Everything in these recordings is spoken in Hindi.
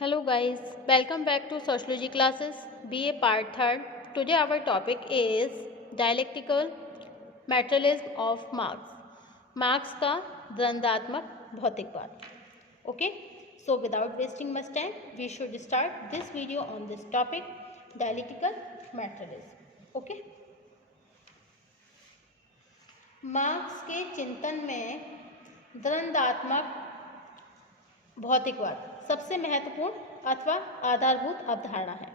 Hello guys, welcome back to Sociology classes, BA part 3rd. Today our topic is dialectical materialism of Marx. Marx का द्वंद्वात्मक भौतिकवाद. Okay, so without wasting much time, we should start this video on this topic, dialectical materialism. Okay. Marks के चिंतन में द्वंद्वात्मक भौतिकवाद सबसे महत्वपूर्ण अथवा आधारभूत अवधारणा है।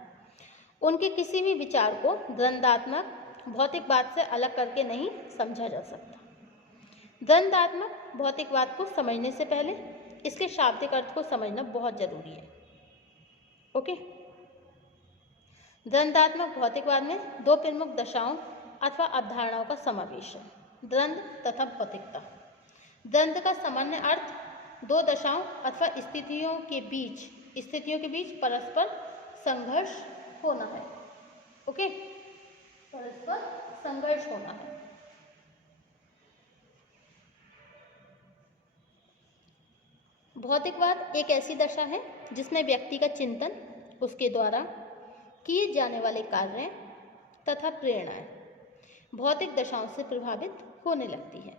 उनके किसी भी विचार को द्वंद्वात्मक भौतिकवाद से अलग करके नहीं समझा जा सकता। द्वंद्वात्मक भौतिकवाद को समझने से पहले इसके शाब्दिक अर्थ को समझना बहुत जरूरी है। ओके, द्वंद्वात्मक भौतिकवाद में दो प्रमुख दशाओं अथवा अवधारणाओं का समावेश है, द्वंद्व तथा भौतिकता। द्वंद्व का सामान्य अर्थ दो दशाओं अथवा स्थितियों के बीच परस्पर संघर्ष होना है। ओके, परस्पर संघर्ष होना है। भौतिकवाद एक ऐसी दशा है जिसमें व्यक्ति का चिंतन, उसके द्वारा किए जाने वाले कार्य तथा प्रेरणाएं भौतिक दशाओं से प्रभावित होने लगती है।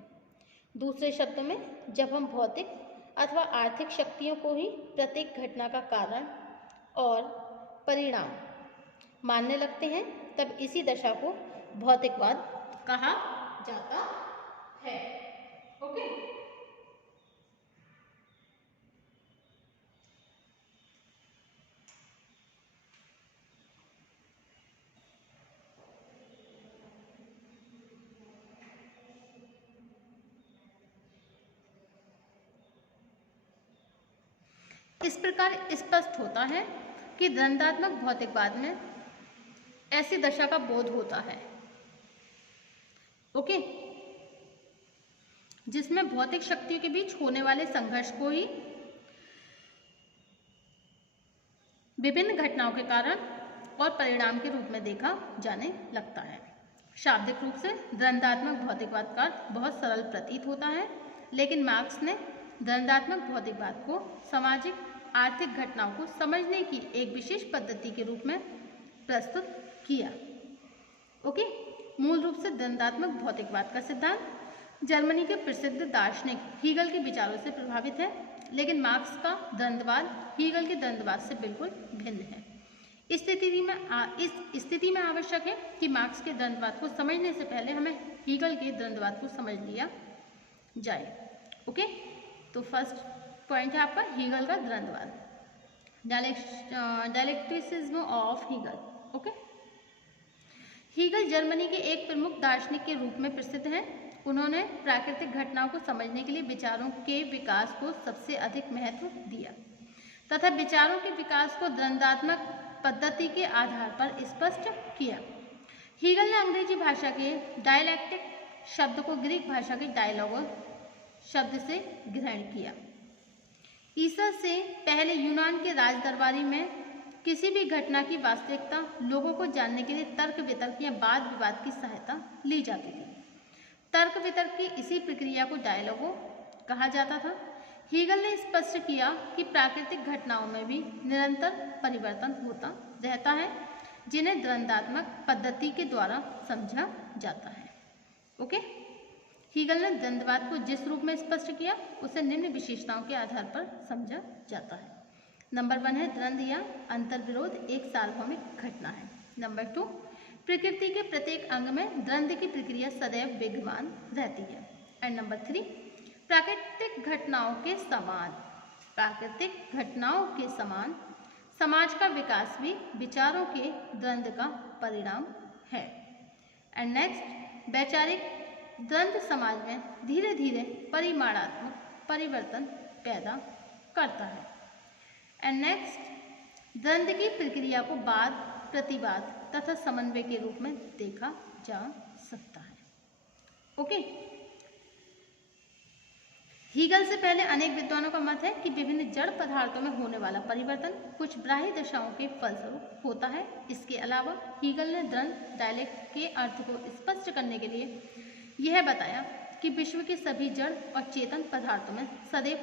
दूसरे शब्दों में, जब हम भौतिक अथवा आर्थिक शक्तियों को ही प्रत्येक घटना का कारण और परिणाम मानने लगते हैं, तब इसी दशा को भौतिकवाद कहा जाता है। ओके, इस प्रकार स्पष्ट होता है कि द्वंद्वात्मक भौतिकवाद में ऐसी दशा का बोध होता है, ओके, जिसमें भौतिक शक्तियों के बीच होने वाले संघर्ष को ही विभिन्न घटनाओं के कारण और परिणाम के रूप में देखा जाने लगता है। शाब्दिक रूप से द्वंद्वात्मक भौतिकवाद का बहुत सरल प्रतीत होता है, लेकिन मार्क्स ने द्वंद्वात्मक भौतिकवाद को सामाजिक आर्थिक घटनाओं को समझने की एक विशेष पद्धति के रूप में प्रस्तुत किया। ओके, मूल रूप से द्वंद्वात्मक भौतिकवाद का सिद्धांत जर्मनी के प्रसिद्ध दार्शनिक हीगल के विचारों से प्रभावित है, लेकिन मार्क्स का द्वंद्ववाद हीगल के द्वंद्ववाद से बिल्कुल भिन्न है। इस स्थिति में आवश्यक है कि मार्क्स के द्वंद्ववाद को समझने से पहले हमें हीगल के द्वंद्ववाद को समझ लिया जाए। ओके, तो फर्स्ट पॉइंट है आपका हीगल का द्वंद्ववाद, dialecticism of Hegel. Okay, Hegel जर्मनी के एक प्रमुख दार्शनिक के रूप में प्रसिद्ध हैं। उन्होंने प्राकृतिक घटनाओं को समझने के लिए विचारों के विकास को सबसे अधिक महत्व दिया तथा विचारों के विकास को द्वंद्वात्मक पद्धति के आधार पर स्पष्ट किया। हीगल ने अंग्रेजी भाषा के डायलैक्टिक शब्द को ग्रीक भाषा के डायलॉग शब्द से ग्रहण किया। ईसा से पहले यूनान के राज दरबारी में किसी भी घटना की वास्तविकता लोगों को जानने के लिए तर्क वितर्क या वाद विवाद की सहायता ली जाती थी। तर्क वितर्क की इसी प्रक्रिया को डायलॉगो कहा जाता था। हीगल ने स्पष्ट किया कि प्राकृतिक घटनाओं में भी निरंतर परिवर्तन होता रहता है, जिन्हें द्वंद्वात्मक पद्धति के द्वारा समझा जाता है। ओके, हीगल ने द्वंद्ववाद को जिस रूप में स्पष्ट किया उसे निम्न विशेषताओं के आधार पर समझा जाता है। नंबर 1 है द्वंद्व या अंतर्विरोध एक सार्वभौमिक घटना है। नंबर 2, प्रकृति के प्रत्येक अंग में द्वंद्व की प्रक्रिया सदैव विद्यमान रहती है। एंड नंबर 3, प्राकृतिक घटनाओं के समान समाज का विकास भी विचारों के द्वंद्व का परिणाम है। एंड नेक्स्ट, वैचारिक द्वंद्व समाज में धीरे धीरे परिमाणात्मक परिवर्तन पैदा करता है। एंड नेक्स्ट, द्वंद्व की प्रक्रिया को वाद, प्रतिवाद तथा समन्वय के रूप में देखा जा सकता है। ओके, हीगल से पहले अनेक विद्वानों का मत है कि विभिन्न जड़ पदार्थों में होने वाला परिवर्तन कुछ बाह्य दशाओं के फलस्वरूप होता है। इसके अलावा हीगल ने द्वंद्व डायलेक्ट के अर्थ को स्पष्ट करने के लिए यह बताया कि विश्व के सभी जड़ और चेतन पदार्थों में सदैव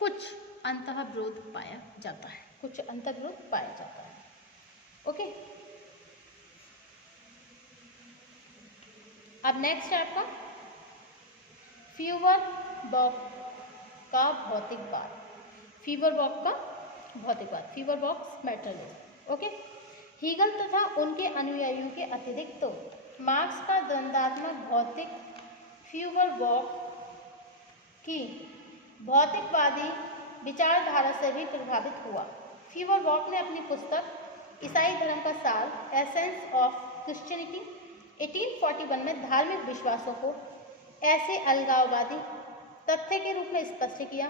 कुछ अंतःविरोध पाया जाता है, कुछ अंतःविरोध पाया जाता है। ओके, अब नेक्स्ट है आपका फीवरबॉक का भौतिकवाद। फीवरबॉक का भौतिकवाद, फीवरबॉक्स मैटेरियलिज्म। ओके, हीगल तथा उनके अनुयायियों के अतिरिक्त तो मार्क्स का द्वंद्वात्मक भौतिक फीवरबॉक की भौतिकवादी विचारधारा से भी प्रभावित हुआ। फीवरबॉक ने अपनी पुस्तक ईसाई धर्म का सार एसेंस ऑफ क्रिश्चियनिटी 1841 में धार्मिक विश्वासों को ऐसे अलगाववादी तथ्य के रूप में स्पष्ट किया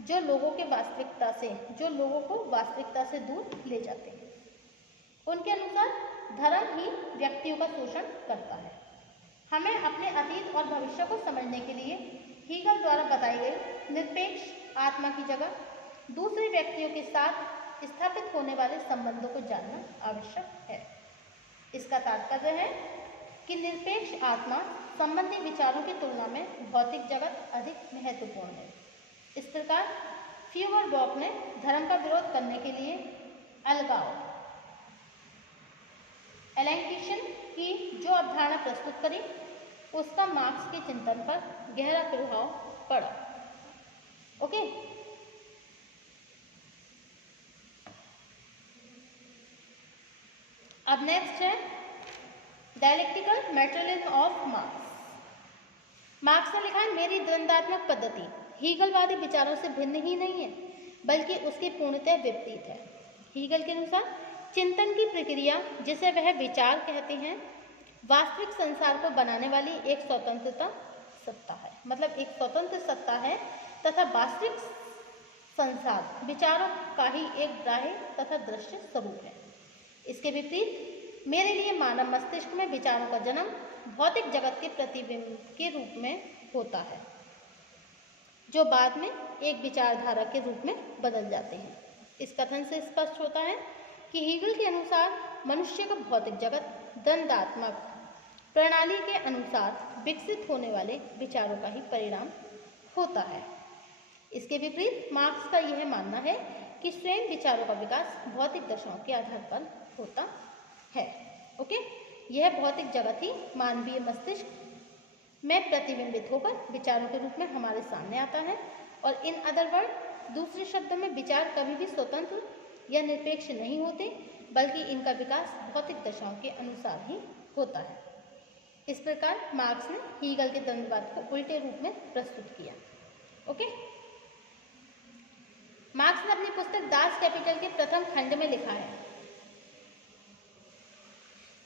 जो लोगों को वास्तविकता से दूर ले जाते हैं। उनके अनुसार धर्म ही व्यक्तियों का शोषण करता है। हमें अपने अतीत और भविष्य को समझने के लिए हीगल द्वारा बताई गई निरपेक्ष आत्मा की जगह दूसरे व्यक्तियों के साथ स्थापित होने वाले संबंधों को जानना आवश्यक है। इसका तात्पर्य है कि निरपेक्ष आत्मा संबंधी विचारों की तुलना में भौतिक जगत अधिक महत्वपूर्ण है। इस प्रकार फीवरबॉक ने धर्म का विरोध करने के लिए अलगाव एलेंकिशन की जो अवधारणा प्रस्तुत करी उसका मार्क्स के चिंतन पर गहरा प्रभाव पड़ा। ओके, अब नेक्स्ट है dialectical materialism of marks. Marks ने लिखा है मेरी द्वंद्वात्मक पद्धति हीगलवादी विचारों से भिन्न ही नहीं है बल्कि उसकी पूर्णतः विपरीत है। हीगल के अनुसार चिंतन की प्रक्रिया जिसे वह विचार कहते हैं वास्तविक संसार को बनाने वाली एक स्वतंत्रता सत्ता है, मतलब एक स्वतंत्र सत्ता है तथा वास्तविक संसार विचारों का ही एक ग्राह्य तथा दृश्य स्वरूप है। इसके विपरीत मेरे लिए मानव मस्तिष्क में विचारों का जन्म भौतिक जगत के प्रतिबिंब के रूप में होता है जो बाद में एक विचारधारा के रूप में बदल जाते हैं। इस कथन से स्पष्ट होता है कि हीगल के अनुसार मनुष्य का भौतिक जगत द्वंद्वात्मक प्रणाली के अनुसार विकसित होने वाले विचारों का ही परिणाम होता है। इसके विपरीत मार्क्स का यह मानना है कि स्वयं विचारों का विकास भौतिक दशाओं के आधार पर होता है। ओके, यह भौतिक जगत ही मानवीय मस्तिष्क में प्रतिबिंबित होकर विचारों के रूप में हमारे सामने आता है और इन अदर वर्ड दूसरे शब्दों में विचार कभी भी स्वतंत्र या निरपेक्ष नहीं होते बल्कि इनका विकास भौतिक दशाओं के अनुसार ही होता है। इस प्रकार मार्क्स ने हीगल के द्वंद्ववाद को उल्टे रूप में प्रस्तुत किया। ओके, मार्क्स ने अपनी पुस्तक दास कैपिटल के प्रथम खंड में लिखा है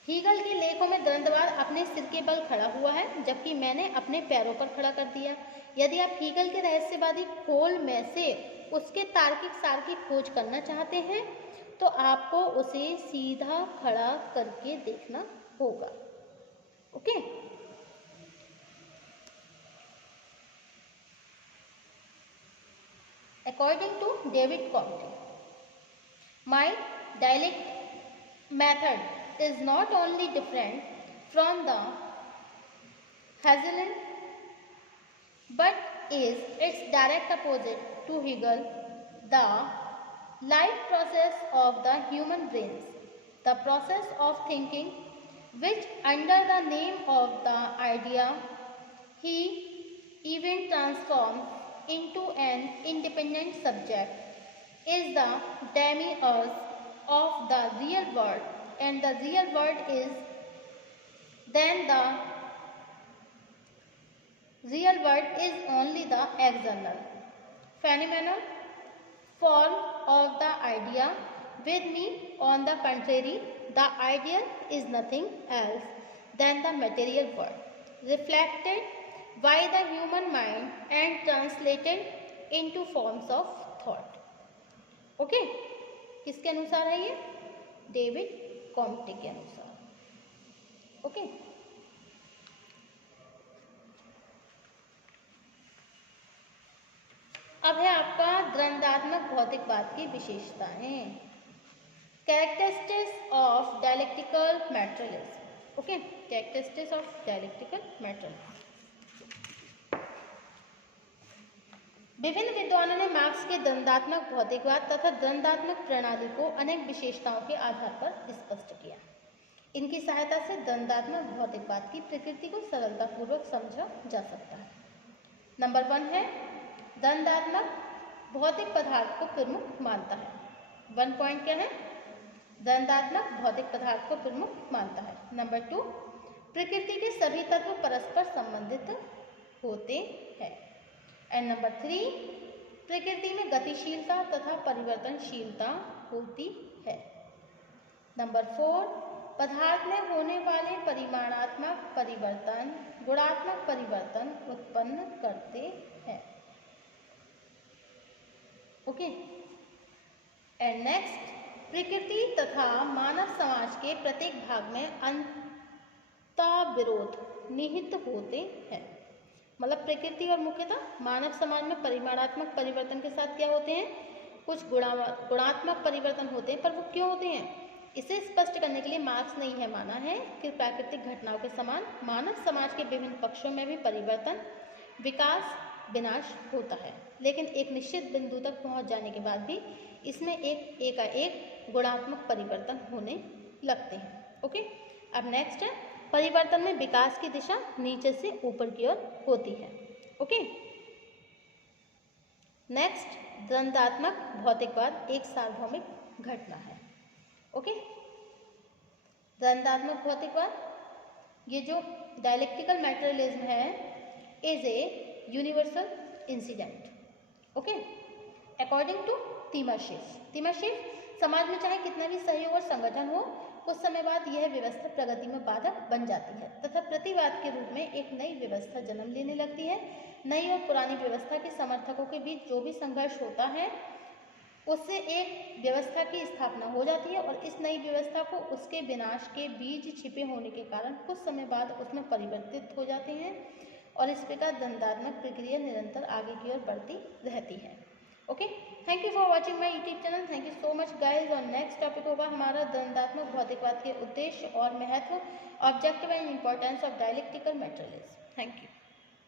हीगल के लेखों में द्वंद्ववाद अपने सिर के बल खड़ा हुआ है जबकि मैंने अपने पैरों पर खड़ा कर दिया। यदि आप हीगल के रहस्यवादी खोल में से उसके तार्किक सार की खोज करना चाहते हैं तो आपको उसे सीधा खड़ा करके देखना होगा। Okay, according to David Comte, my dialect method is not only different from the Hegelian but is its direct opposite to Hegel, the life process of the human brains, the process of thinking which under the name of the idea he even transforms into an independent subject, is the demiurge of the real world, and the real world is then the real world is only the external phenomenal form of the idea. With me, on the contrary, the ideal is nothing else than the material world, reflected by the human mind and translated into forms of thought. Okay, किसके अनुसार है ये? डेविड कॉम्टे के अनुसार। ओके, अब है आपका द्वंद्वात्मक भौतिकवाद की विशेषताएं। Characteristics of dialectical materialism. Okay, characteristics of dialectical materialism. विभिन्न विद्वानों ने मार्क्स के द्वंद्वात्मक भौतिकवाद तथा द्वंद्वात्मक प्रणाली को अनेक विशेषताओं के आधार पर स्पष्ट किया। इनकी सहायता से द्वंद्वात्मक भौतिकवाद की प्रकृति को सरलतापूर्वक समझा जा सकता है। नंबर 1 है द्वंद्वात्मक भौतिक पदार्थ को प्रमुख मानता है। 1 पॉइंट क्या है? द्वंद्वात्मक भौतिक पदार्थ को प्रमुख मानता है। नंबर 2 प्रकृति के सभी तत्व परस्पर संबंधित होते हैं। एंड नंबर 3 प्रकृति में गतिशीलता तथा परिवर्तनशीलता होती है। नंबर 4 पदार्थ में होने वाले परिमाणात्मक परिवर्तन गुणात्मक परिवर्तन उत्पन्न करते हैं। ओके। एंड नेक्स्ट प्रकृति तथा मानव समाज के प्रत्येक भाग में अंतर्विरोध निहित होते हैं। मतलब प्रकृति और मुख्यतः मानव समाज में परिमाणात्मक परिवर्तन के साथ क्या होते हैं? कुछ गुणात्मक परिवर्तन होते हैं, पर वो क्यों होते हैं? इसे स्पष्ट करने के लिए मार्क्स ने यह माना है कि प्राकृतिक घटनाओं के समान मानव समाज के विभिन्न पक्षों में भी परिवर्तन, विकास, विनाश होता है, लेकिन एक निश्चित बिंदु तक पहुंच जाने के बाद भी इसमें एक गुणात्मक परिवर्तन होने लगते हैं। ओके। अब नेक्स्ट है परिवर्तन में विकास की दिशा नीचे से ऊपर की ओर होती है। ओके। नेक्स्ट द्वंद्वात्मक भौतिकवाद एक सार्वभौमिक घटना है। ओके। द्वंद्वात्मक भौतिकवाद ये जो डायलेक्टिकल मैटेरियलिज्म है is a universal incident. Okay. According to Timasheff समाज में चाहे कितना भी सहयोग और संगठन हो, कुछ समय बाद यह व्यवस्था प्रगति में बाधक बन जाती है तथा प्रतिवाद के रूप में एक नई व्यवस्था जन्म लेने लगती है। नई और पुरानी व्यवस्था के समर्थकों के बीच जो भी संघर्ष होता है उससे एक व्यवस्था की स्थापना हो जाती है और इस नई व्यवस्था को उसके विनाश के बीज छिपे होने के कारण कुछ समय बाद उसमें परिवर्तित हो जाते हैं और इस प्रकार द्वंद्वात्मक प्रक्रिया निरंतर आगे की ओर बढ़ती रहती है। Okay. Thank you for watching my YouTube channel. Thank you so much guys. और नेक्स्ट टॉपिक होगा हमारा द्वंद्वात्मक भौतिकवाद के उद्देश्य और महत्व, objective and importance of dialectical materials. Thank you.